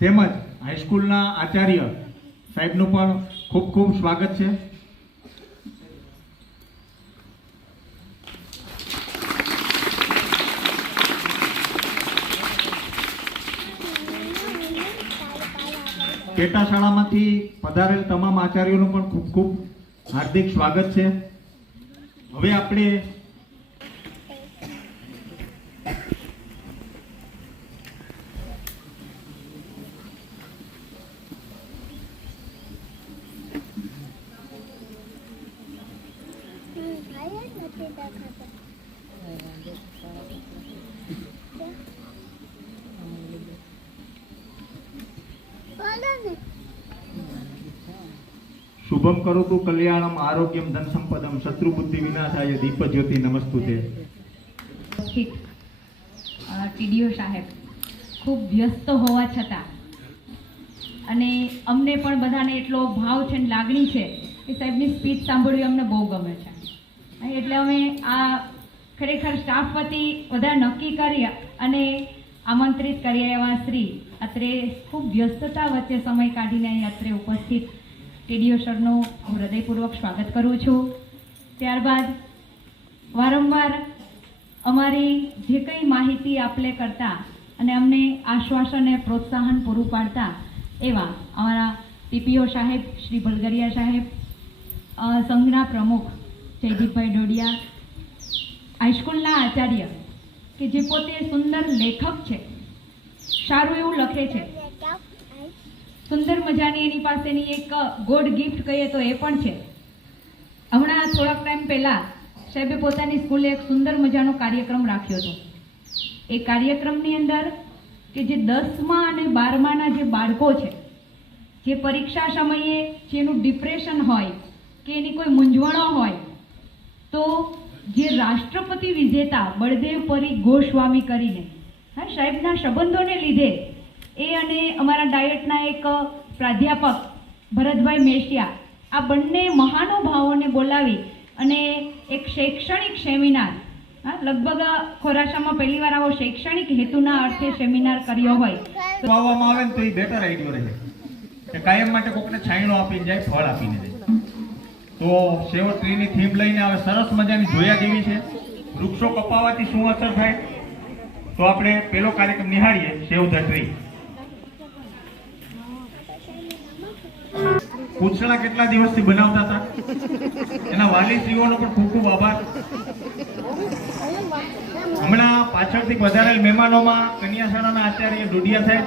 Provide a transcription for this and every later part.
તેમજ હાઈસ્કૂલના આચાર્ય સાહેબનું પણ ખૂબ ખૂબ સ્વાગત છે. પેટા શાળામાંથી પધારેલ તમામ આચાર્યોનું પણ ખૂબ ખૂબ હાર્દિક સ્વાગત છે. હવે આપણે શુભમ કરોતુ કલ્યાણમ આરોગ્યમ ધન સંપદમ શત્રુ બુદ્ધિ વિનાશાય દીપ જ્યોતિ નમસ્તુતે. ટીડીઓ સાહેબ ખૂબ વ્યસ્ત હોવા છતાં અને અમને પણ બધાને એટલો ભાવ છે ને લાગણી છે કે સાહેબની સ્પીચ સાંભળવી અમને બહુ ગમે છે. એટલે અમે આ ખરેખર સ્ટાફ વતી બધા નક્કી કરી અને આમંત્રિત કર્યા એવા શ્રી અત્રે ખૂબ વ્યસ્તતા વચ્ચે સમય કાઢીને અહીં અત્રે ઉપસ્થિત ટીડીઓ સરનું હૃદયપૂર્વક સ્વાગત કરું છું. ત્યારબાદ વારંવાર અમારી જે કંઈ માહિતી આપલે કરતા અને અમને આશ્વાસન અને પ્રોત્સાહન પૂરું પાડતા એવા અમારા ટીપીઓ સાહેબ શ્રી ભલગરિયા સાહેબ, સંઘના પ્રમુખ જયદીપભાઈ ડોડિયા, હાઈસ્કૂલના આચાર્ય કે જે પોતે સુંદર લેખક છે, સારું એવું લખે છે, સુંદર મજાની એની પાસેની એક ગોડ ગિફ્ટ કહીએ તો એ પણ છે. હમણાં થોડાક ટાઈમ પહેલાં સાહેબે પોતાની સ્કૂલે એક સુંદર મજાનો કાર્યક્રમ રાખ્યો હતો. એ કાર્યક્રમની અંદર કે જે 10મા અને 12માના જે બાળકો છે, જે પરીક્ષા સમયે જેનું ડિપ્રેશન હોય કે એની કોઈ મૂંઝવણો હોય, તો જે રાષ્ટ્રપતિ વિજેતા બળદેવ પરી ગોસ્વામી કરીને સાહેબના સંબંધોને લીધે એ અને અમારા ડાયટના એક પ્રાધ્યાપક ભરતભાઈ મેશિયા આ બંને મહાનુભાવોને બોલાવી અને એક શૈક્ષણિક સેમિનાર, લગભગ ખોરાસામાં પહેલી વાર આવો શૈક્ષણિક હેતુના અર્થે સેમિનાર કર્યો હોય તો આવવામાં આવે ને તો એ બેટર આઈડિયો રહે કે કાયમ માટે કોકને છાંયડો આપીને જાય, ફળ આપીને જાય. તો સેવ ટ્રીની થીમ લઈને આવે, સરસ મજાની જોયા જેવી છે. વૃક્ષો કપાવાથી શું અસર થાય તો આપણે પેલો કાર્યક્રમ નિહાળીએ, સેવ ધ ટ્રી. પૂછડા કેટલા દિવસથી બનાવતા હતા, એના વાલીશ્રીઓનો પણ ખૂબ ખૂબ આભાર. હમણાં પાછળથી વધારેલ મહેમાનોમાં કન્યા શાળાના આચાર્ય ડોડિયા સાહેબ,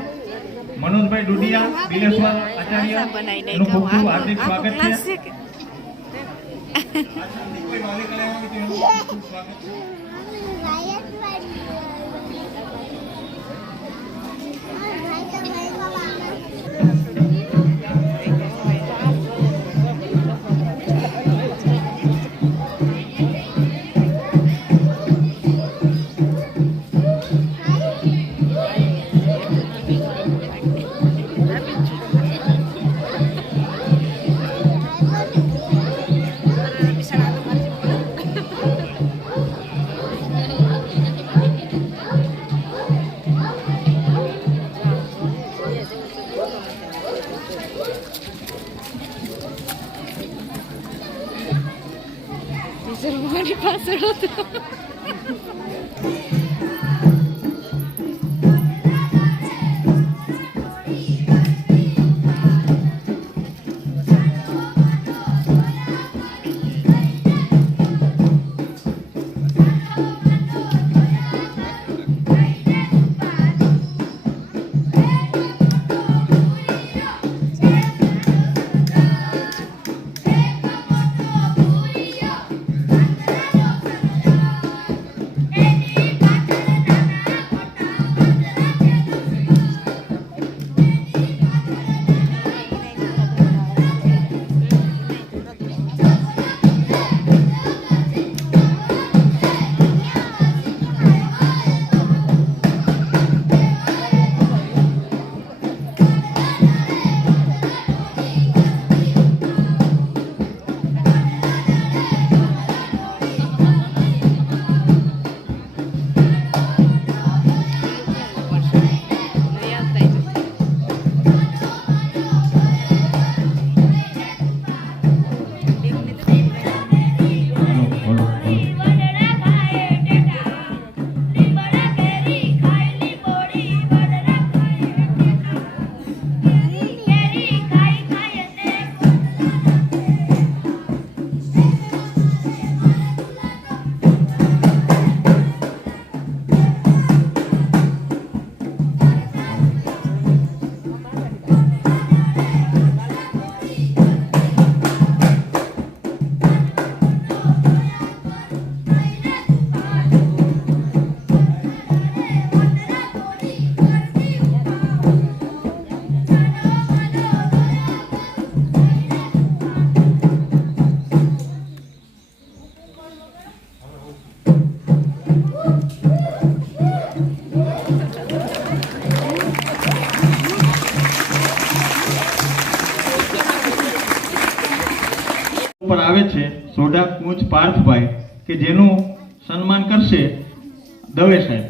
મનોજભાઈ ડોડિયા, બિલેશ્વર આચાર્ય, એનું ખૂબ ખૂબ હાર્દિક સ્વાગત છે. મારી પાછળ હતો. Anybody પર આવે છે સોઢા કુંજ પાર્થભાઈ કે જેનું સન્માન કરશે દવે સાહેબ.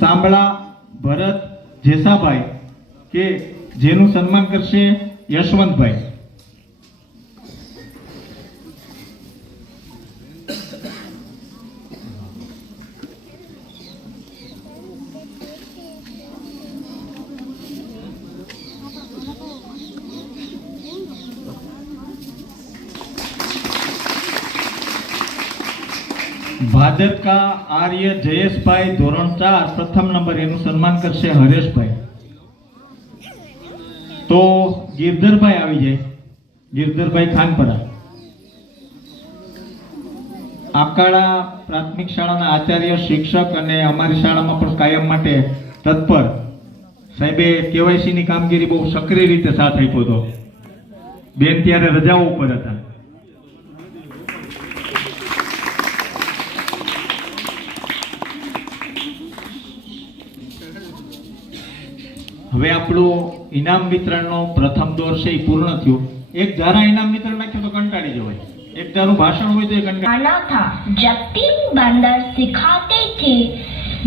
સાંભળા ભરત જેસાભાઈ કે જેનું સન્માન કરશે યશવંતભાઈ. भाजप का आर्य जयेश भाई धोरण 4 प्रथम नंबर एनु सम्मान करशे हरेश भाई. तो गिरधर भाई आवी जाए, गिरधर भाई खानपरा. आकाड़ा प्राथमिक शाळाना आचार्य शिक्षक अने अमारी शाळामां पण कायम माटे तत्पर साहेबे केवायसी नी कामगीरी बहु सक्रिय रीते साथ आप्यो तो. बेन त्यारे रजाओ पर हता. હવે આપણો ઇનામ વિતરણનો પ્રથમ દોર છે એ પૂર્ણ થયો. એક જારા ઇનામ વિતરણ નાખ્યો તો કંટાળી જવાય. એક જારું ભાષણ હોય તો એ કંટાળી. आना था जब 3 बंदर सिखाते थे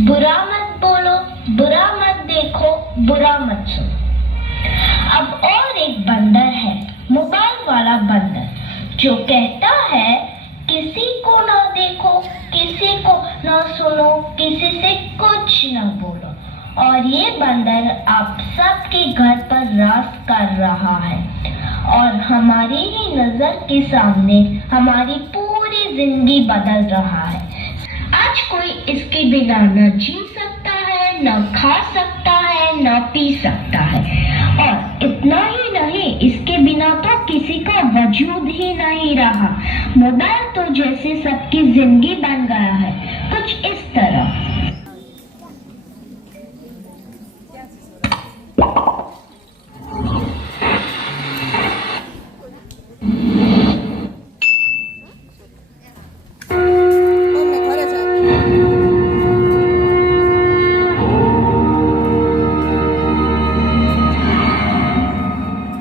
बुरा मत बोलो, बुरा मत देखो, बुरा मत सुनो. अब और एक बंदर है, मोबाइल वाला बंदर, जो कहता है किसी को ना देखो, किसी को ना सुनो, किसी से कुछ ना बोलो. और ये बंदर आप सबके घर पर राज कर रहा है और हमारी ही नजर के सामने हमारी पूरी जिंदगी बदल रहा है. आज कोई इसके बिना न जी सकता है, न खा सकता है, न पी सकता है. और इतना ही नहीं, इसके बिना तो किसी का वजूद ही नहीं रहा. मोबाइल तो जैसे सबकी जिंदगी बन गया है, कुछ इस तरह.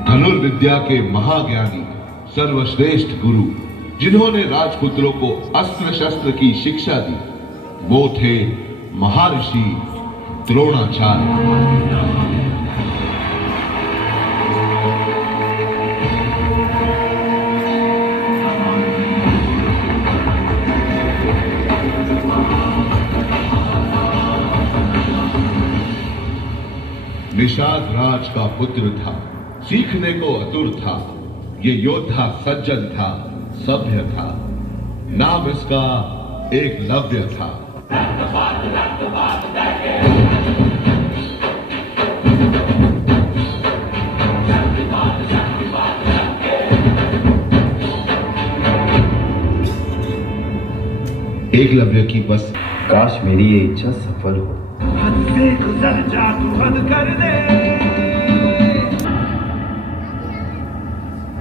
धनुर्विद्या के महाज्ञानी सर्वश्रेष्ठ गुरु जिन्होंने राजपुत्रों को अस्त्र शस्त्र की शिक्षा दी, वो थे महर्षि द्रोणाचार्य. निषाद राज का पुत्र था, सीखने को आतुर था. ये योद्धा सज्जन था, सभ्य था. नाम इसका एकलव्य था. एकलव्य की बस काश मेरी ये इच्छा सफल हो. हद से गुजर जा तू हद कर दे.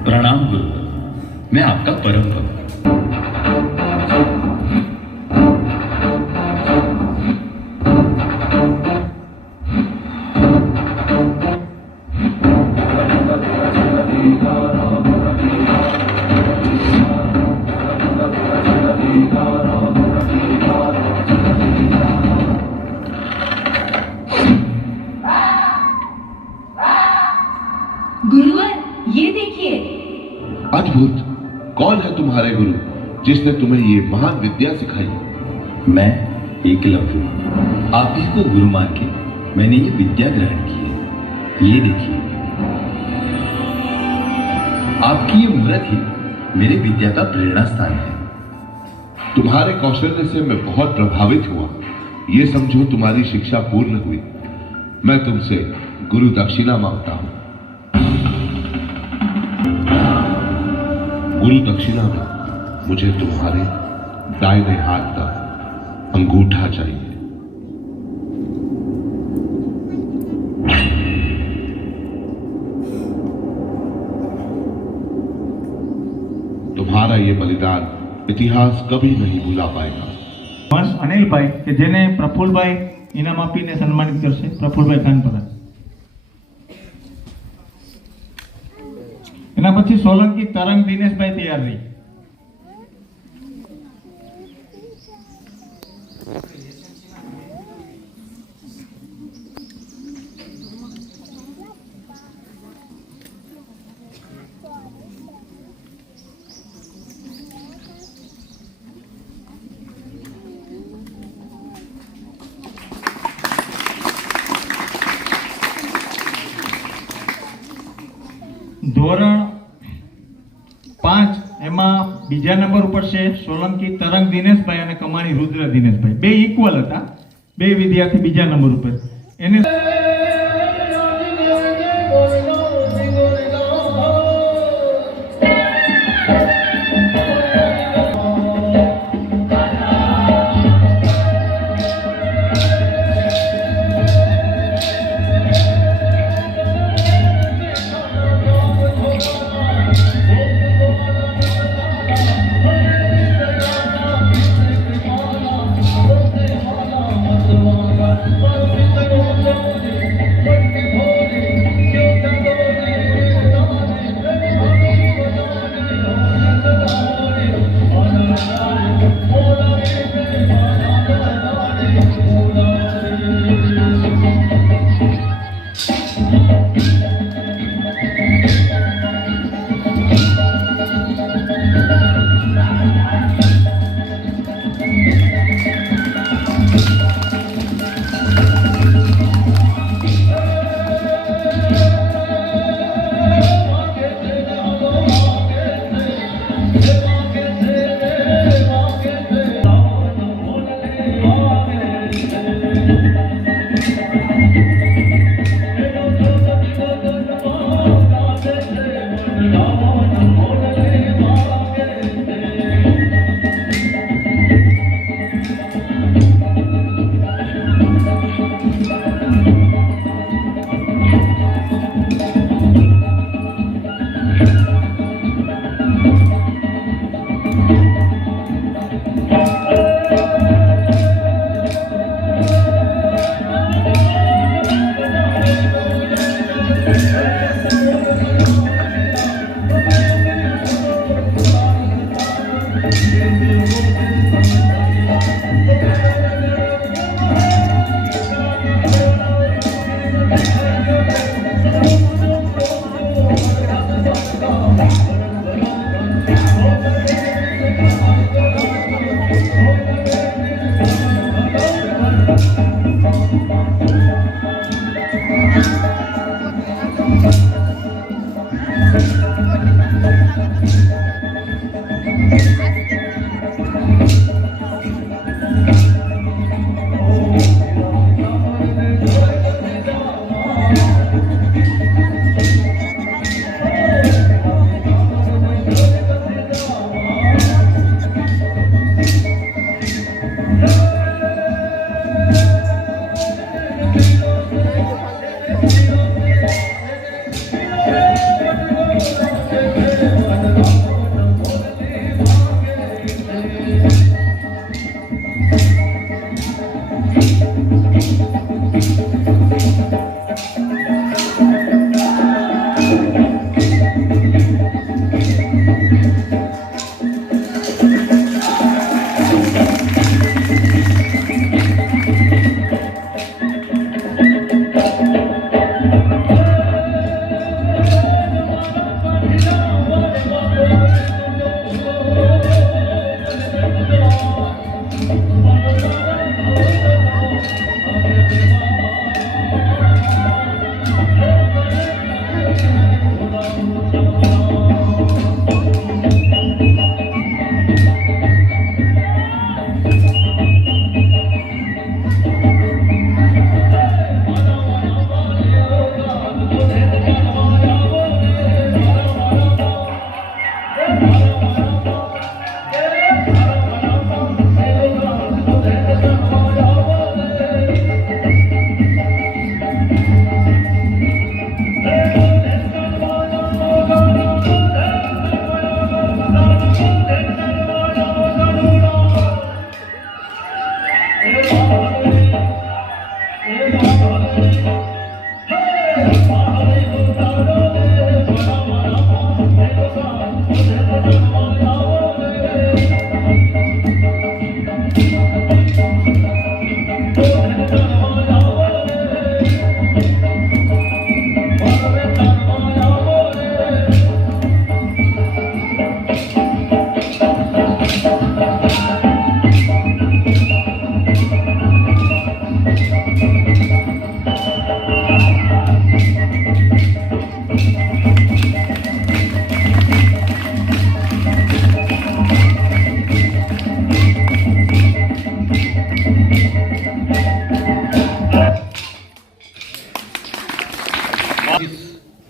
प्रणाम गुरु, मैं आपका परम भक्त. गुरुवर, ये देखिए. अद्भुत. कौन है तुम्हारे गुरु जिसने तुम्हें ये महान विद्या सिखाई? मैं एकलव्य, आप ही को गुरु मान के मैंने ये विद्या ग्रहण की है. ये देखिए, आपकी ये मूर्त ही मेरी विद्या का प्रेरणा स्थान है. तुम्हारे कौशल्य से मैं बहुत प्रभावित हुआ. ये समझो तुम्हारी शिक्षा पूर्ण हुई. मैं तुमसे गुरु दक्षिणा मांगता हूं. गुरु दक्षिणा में मुझे तुम्हारे दाहिने हाथ का अंगूठा चाहिए. बलिदान इतिहास कभी नहीं भुला पाएगा। વંશ અનિલભાઈ કે જેને પ્રફુલભાઈ ઇનામ આપીને સન્માનિત કરશે. પ્રફુલભાઈ કાનપરા. એના પછી સોલંકી તરંગ દિનેશભાઈ તૈયાર રહી. ધોરણ 5 એમાં બીજા નંબર ઉપર છે સોલંકી તરંગ દિનેશભાઈ અને કમાણી રુદ્ર દિનેશભાઈ. બે ઇક્વલ હતા, બે વિદ્યાર્થી બીજા નંબર ઉપર. એને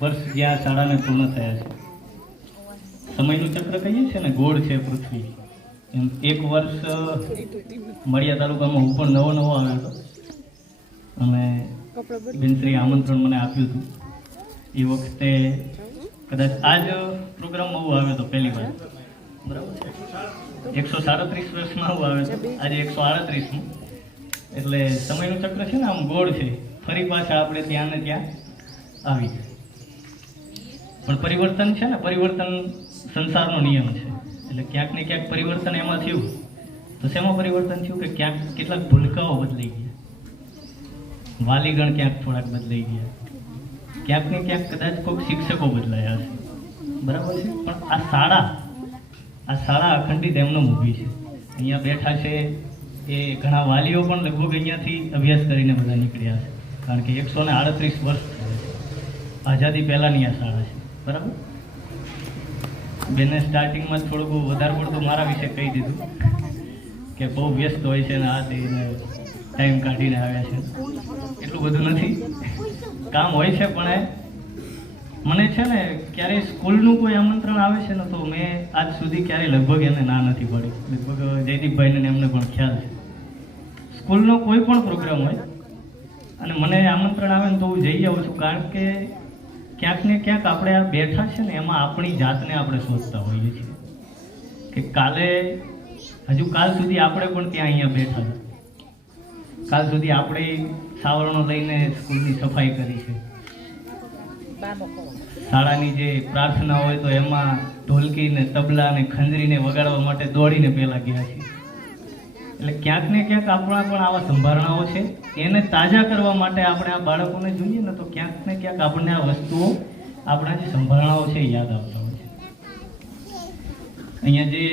વર્ષ જ્યાં શાળાને પૂર્ણ થયા છે. સમયનું ચક્ર કહીએ છીએ ને, ગોળ છે પૃથ્વી, એમ એક વર્ષ મળિયા તાલુકામાં હું પણ નવો આવ્યો હતો અને બેનશ્રી આમંત્રણ મને આપ્યું હતું. એ વખતે કદાચ આ જ પ્રોગ્રામમાં હું આવ્યો હતો પહેલી વાર, બરાબર છે. 137 વર્ષમાં હું આવ્યો હતો, આજે 138. એટલે સમયનું ચક્ર છે ને આમ ગોળ છે, ફરી પાછા આપણે ત્યાં ને ત્યાં આવી. પણ પરિવર્તન છે ને, પરિવર્તન સંસારનો નિયમ છે. એટલે ક્યાંક ને ક્યાંક પરિવર્તન એમાં થયું. તો શેમાં પરિવર્તન થયું કે ક્યાંક કેટલાક ભૂલકાઓ બદલાઈ ગયા, વાલીગણ ક્યાંક થોડાક બદલાઈ ગયા, ક્યાંક ને ક્યાંક કદાચ કોઈક શિક્ષકો બદલાયા હશે, બરાબર છે. પણ આ શાળા અખંડિત એમનો ઊભી છે. અહીંયા બેઠા છે એ ઘણા વાલીઓ પણ લગભગ અહીંયાથી અભ્યાસ કરીને બધા નીકળ્યા છે, કારણ કે 138 વર્ષ થયા છે. આઝાદી પહેલાંની આ શાળા છે, બરાબર. બેને સ્ટાર્ટિંગમાં થોડુંક વધારે પડતું મારા વિશે કહી દીધું કે બહુ વ્યસ્ત હોય છે ને આ તેને ટાઈમ કાઢીને આવ્યા છે. એટલું બધું નથી, કામ હોય છે. પણ મને છે ને ક્યારેય સ્કૂલનું કોઈ આમંત્રણ આવે છે ને તો મેં આજ સુધી ક્યારેય લગભગ એને ના નથી પાડી. લગભગ જયદીપભાઈને એમને પણ ખ્યાલ છે. સ્કૂલનો કોઈ પણ પ્રોગ્રામ હોય અને મને આમંત્રણ આવે ને તો હું જઈ આવું છું, કારણ કે ક્યાંક ને ક્યાંક આપણે આ બેઠા છે ને એમાં આપણી જાતને આપણે શોધતા હોઈએ છીએ કે કાલ સુધી આપણે પણ ત્યાં અહીંયા બેઠા હતા, કાલ સુધી આપણે સાવરણો લઈને સ્કૂલની સફાઈ કરી છે, શાળાની જે પ્રાર્થના હોય તો એમાં ઢોલકી ને તબલા ને ખંજરીને વગાડવા માટે દોડીને પહેલા ગયા છે. એટલે ક્યાંક ને ક્યાંક આપણા પણ આવા સંભારણાઓ છે, એને તાજા કરવા માટે આપણે આ બાળકોને જોઈએ ને તો ક્યાંક ને ક્યાંક આપણને આ વસ્તુઓ, આપણા જે સંભારણાઓ છે એ યાદ આવતા હોય છે. અહીંયા જે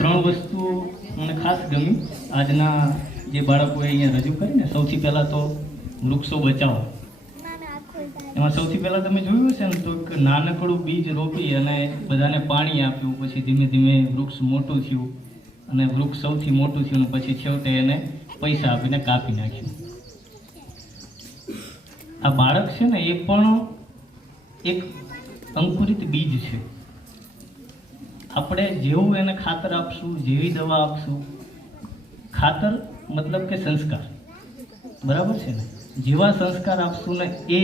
3 વસ્તુ મને ખાસ ગમી આજના જે બાળકોએ અહીંયા રજૂ કરીને. સૌથી પહેલાં તો વૃક્ષો બચાવો. એમાં સૌથી પહેલાં તમે જોયું છે ને તો એક નાનકડું બીજ રોપી અને બધાને પાણી આપ્યું, પછી ધીમે ધીમે વૃક્ષ મોટું થયું અને વૃક્ષ સૌથી મોટું થયું ને પછી છેવટે એને પૈસા આપીને કાપી નાખ્યું. આ બાળક છે ને એ પણ એક અંકુરિત બીજ છે. આપણે જેવું એને ખાતર આપશું, જેવી દવા આપશું, ખાતર મતલબ કે સંસ્કાર, બરાબર છે ને. જેવા સંસ્કાર આપશું ને એ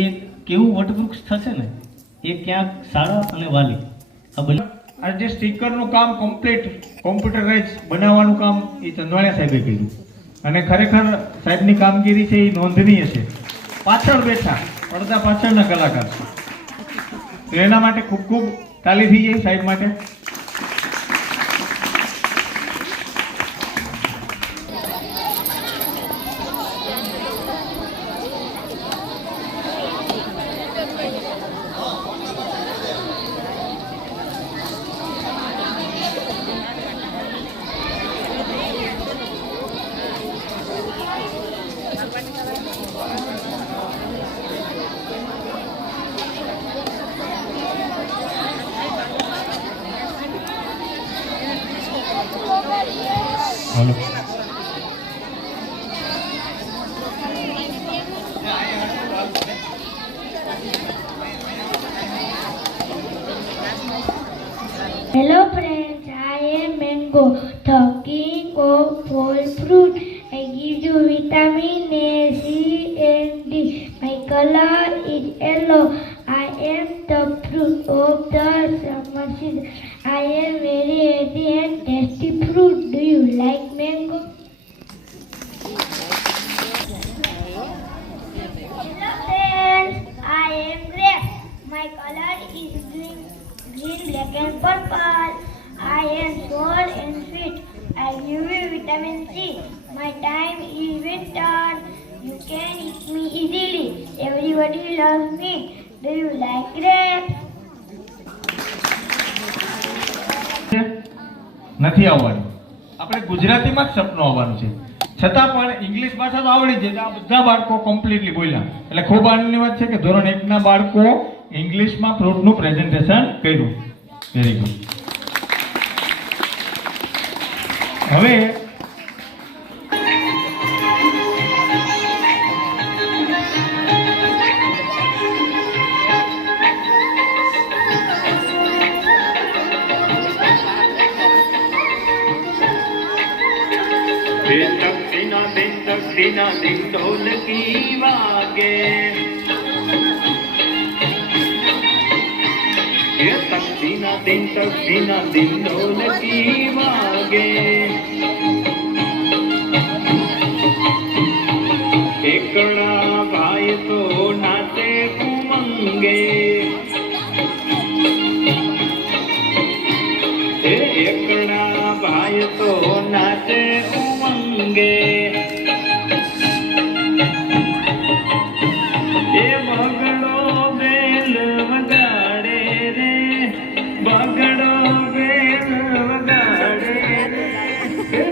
કેવું વટવૃક્ષ થશે ને, એ ક્યાંક શાળા અને વાલી આ બંને. આ જે સ્ટીકરનું કામ કમ્પ્લીટ કોમ્પ્યુટરાઇઝ બનાવવાનું કામ એ ચંદવાણિયા સાહેબે કર્યું અને ખરેખર સાહેબની કામગીરી છે એ નોંધનીય છે. પાછળ બેઠા પડદા પાછળના કલાકાર છે, તો એના માટે ખૂબ ખૂબ તાલી થઈ જાય સાહેબ માટે. હાલો. Hello friends, I am Mango, the king of all fruit. I give you vitamin A, C and D. My color is yellow. I am the fruit of the summer season. I am very healthy and tasty fruit. Do you like mango? Hello friends, I am grape. My color is green, black and purple. I am sour and sweet. I give you vitamin C. My time is winter. You can eat me easily. Everybody loves me. Do you like grapes? નથી આવવાનું, આપણે ગુજરાતીમાં જ સપનું આવવાનું છે. છતાં પણ ઇંગ્લિશ ભાષા તો આવડી જ જાય. આ બધા બાળકો કમ્પ્લીટલી બોલ્યા, એટલે ખૂબ આનંદની વાત છે કે ધોરણ 1 ના બાળકો ઇંગ્લિશમાં ફ્રૂટનું પ્રેઝન્ટેશન કર્યું. Very good. હવે दिना दिन ढोलकी वागे, ये तक दिना दिन ढोलकी वागे। एकड़ा भाई तो नाचे उमंगे, एकड़ा भाई तो नाचे उमंगे। ये बगड़ो बेल वगाड़े रे, बगड़ो बेल वगाड़े रे।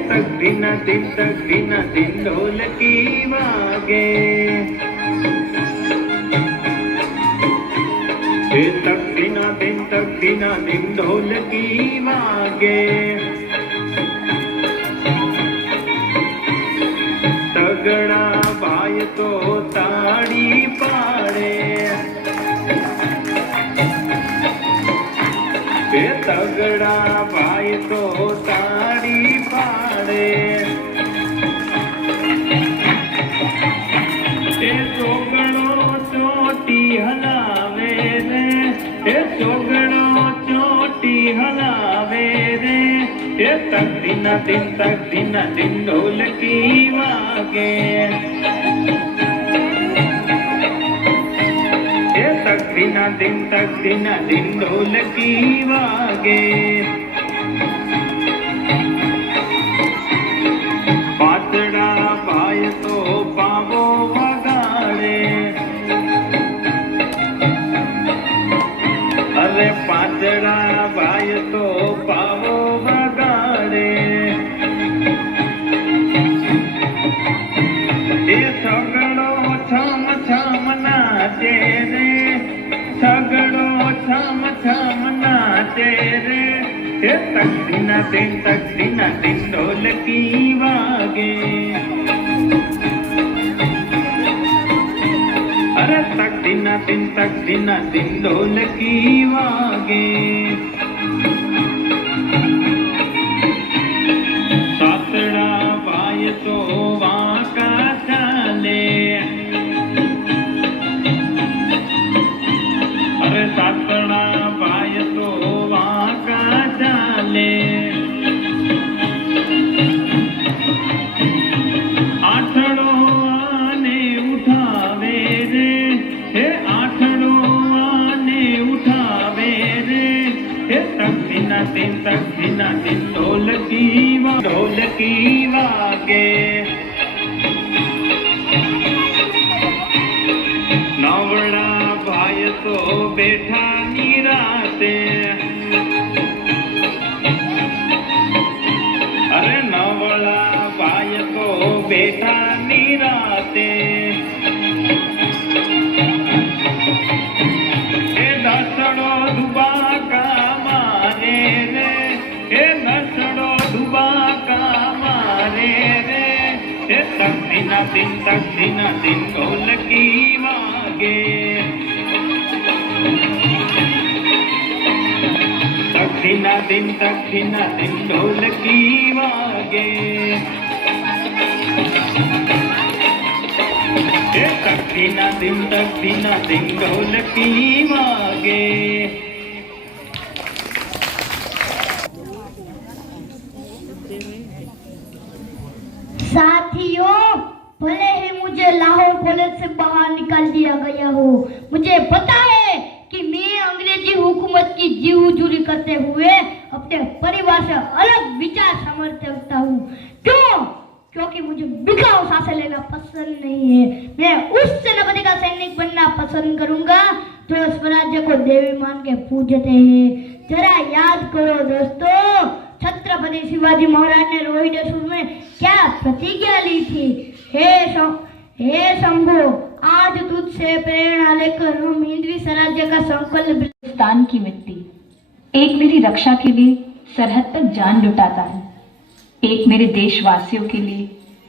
तक दिना दिन ढोलकी वागे, तक दिना दिन ढोलकी वागे। तगड़ा भाई तो ताड़ी पाड़े, तगड़ा भाई तो ताड़ी पाड़े। चोगड़ो चोटी हलावे रे, चोगड़ो चोटी हलावे रे। तक दिना दिन ढोलकी वागे, तक दिना दिन ढोलकी वागे। पातड़ा भाई तो पावो वगाड़े, अरे पातड़ा भाई तो पावो वगाड़े। ये सगड़ो छम छम नाचे रे, सगड़ो छम छम नाचे रे। तक दिना दिन ढोलकी वागे, अरे तक दिना दिन ढोलकी वागे। सातड़ा भाई तो वाका चाले, अरे सातड़ा भाई तो वाका चाले। आठड़ो आने उठावे रे, आठड़ो आने उठावे रे। तक दिना दिन ढोलकी वागे। नवड़ा भाई तो बैठा निराते, अरे नवड़ा भाई तो बैठा निराते। दसड़ो दुबाका मारे रे, दसड़ो दुबाका मारे रे। तक दिना दिन ढोलकी वागे, तक दिना दिन ढोलकी वागे। तक दिना दिन ढोलकी वागे। साथियों, भले ही मुझे लाहौर कॉलेज से बाहर निकाल दिया गया हो, मुझे पता है कि मैं अंग्रेजी हुकूमत की जी हुजूरी करते हुए अपने परिवार से अलग विचार समझ सकता हूँ। क्यों? क्योंकि मुझे बिकाऊ सांसें लेना पसंद नहीं है। मैं उस सेनापति का सैनिक बनना पसंद करूंगा जो स्वराज्य को देवी मान के पूजते हैं। जरा याद करो दोस्तों, छत्रपति शिवाजी महाराज ने रोहिडेश्वर में क्या प्रतिज्ञा ली थी? हे शंभो, आज तुझसे प्रेरणा लेकर हम हिंदवी स्वराज्य का संकल्प। हिंदुस्तान की मिट्टी एक मेरी रक्षा के लिए सरहद तक जान लुटाता है, एक मेरे देशवासियों के लिए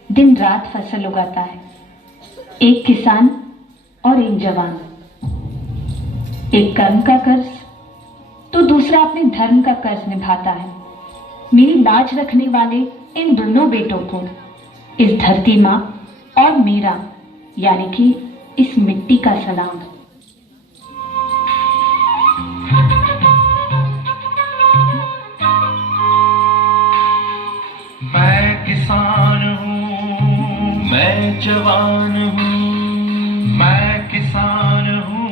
दिन रात फसल उगाता है, एक किसान और एक जवान, एक कर्म का कर्ज तो दूसरा अपने धर्म का कर्ज निभाता है। मेरी लाज रखने वाले इन दोनों बेटों को इस धरती माँ और मेरा यानी कि इस मिट्टी का सलाम। मैं किसान हूँ, मैं जवान हूँ, मैं किसान हूँ,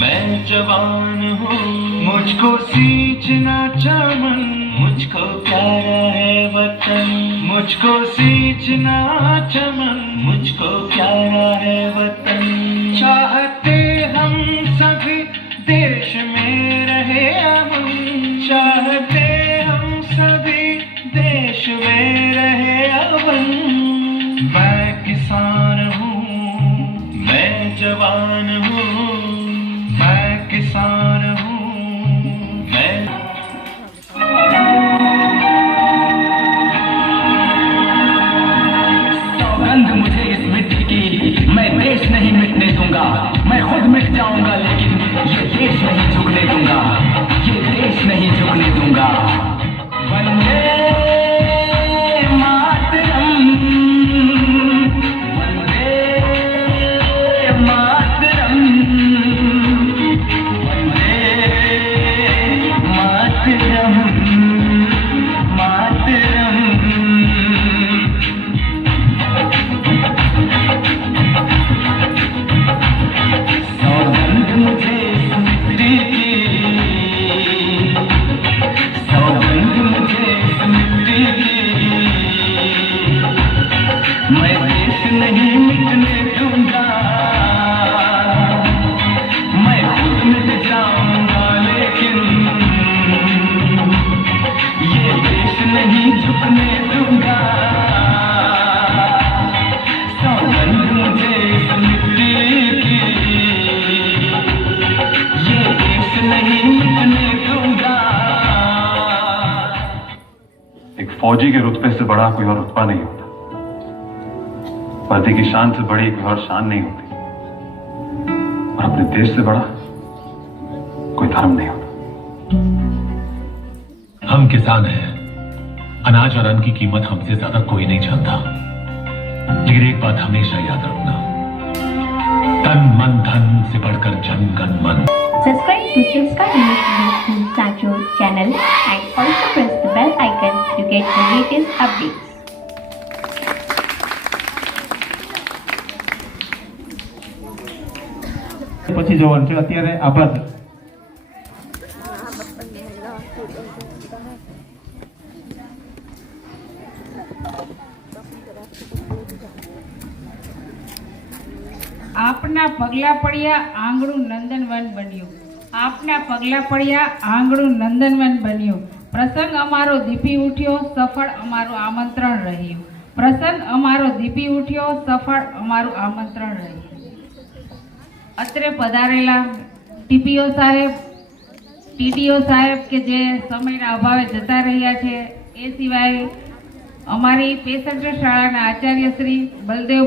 मैं जवान हूँ, मुझको सींचना चमन, मुझको प्यारा है वतन, मुझको सींचना चमन, मुझको प्यारा है वतन। चाहते हम सभी देश में रहे अमन, चाहते हम सभी देश में रहे अमन। मैं किसान हूँ, मैं जवान हूँ, मैं किसान हूँ, मैं सौगंध मुझे इस मिट्टी की, मैं देश नहीं मिटने दूंगा, मैं खुद मिट जाऊंगा लेकिन ये देश नहीं झुकने दूंगा, ये देश नहीं झुकने दूंगा। वंदे मातरम, वंदे मातरम, वंदे मातरम, मातरम। सौगंध मुझे इस मिट्टी की, सौगंध मुझे इस मिट्टी की, मैं देश नहीं मिटने दूंगा, मैं खुद मिट जाऊंगा लेकिन ये देश नहीं झुकने दूंगा। सौगंध मुझे इस मिट्टी की, ये देश नहीं मिटने दूंगा। एक फौजी के रुतबे से बड़ा कोई और रुतबा नहीं होता, वर्दी की शान से बड़ी कोई और शान नहीं होती, और अपने देश से बड़ा कोई धर्म नहीं होता। हम किसान हैं, अनाज और अन्न की कीमत हमसे ज्यादा कोई नहीं जानता, लेकिन एक बात हमेशा याद रखना, तन मन धन से बढ़कर जन गण मन। Subscribe to Sky News Central channel and also press the bell icon to get the latest updates. પછી જવાનું છે અત્યારે આભાર। આપના પગલા પડ્યા આંગણું નંદનવન બન્યું, આપના પગલા પડ્યા આંગણું નંદનવન બન્યું, પ્રસંગ અમારો દીપી ઉઠ્યો, સફળ અમારું આમંત્રણ રહ્યું, પ્રસંગ અમારો દીપી ઉઠ્યો, સફળ અમારું આમંત્રણ રહ્યું। અત્રે પધારેલા ટીપીઓ સાહેબ, ટીડીઓ સાહેબ કે જે સમયના અભાવે જતા રહ્યા છે, એ સિવાય અમારી પેસેન્જર શાળાના આચાર્ય શ્રી બલદેવ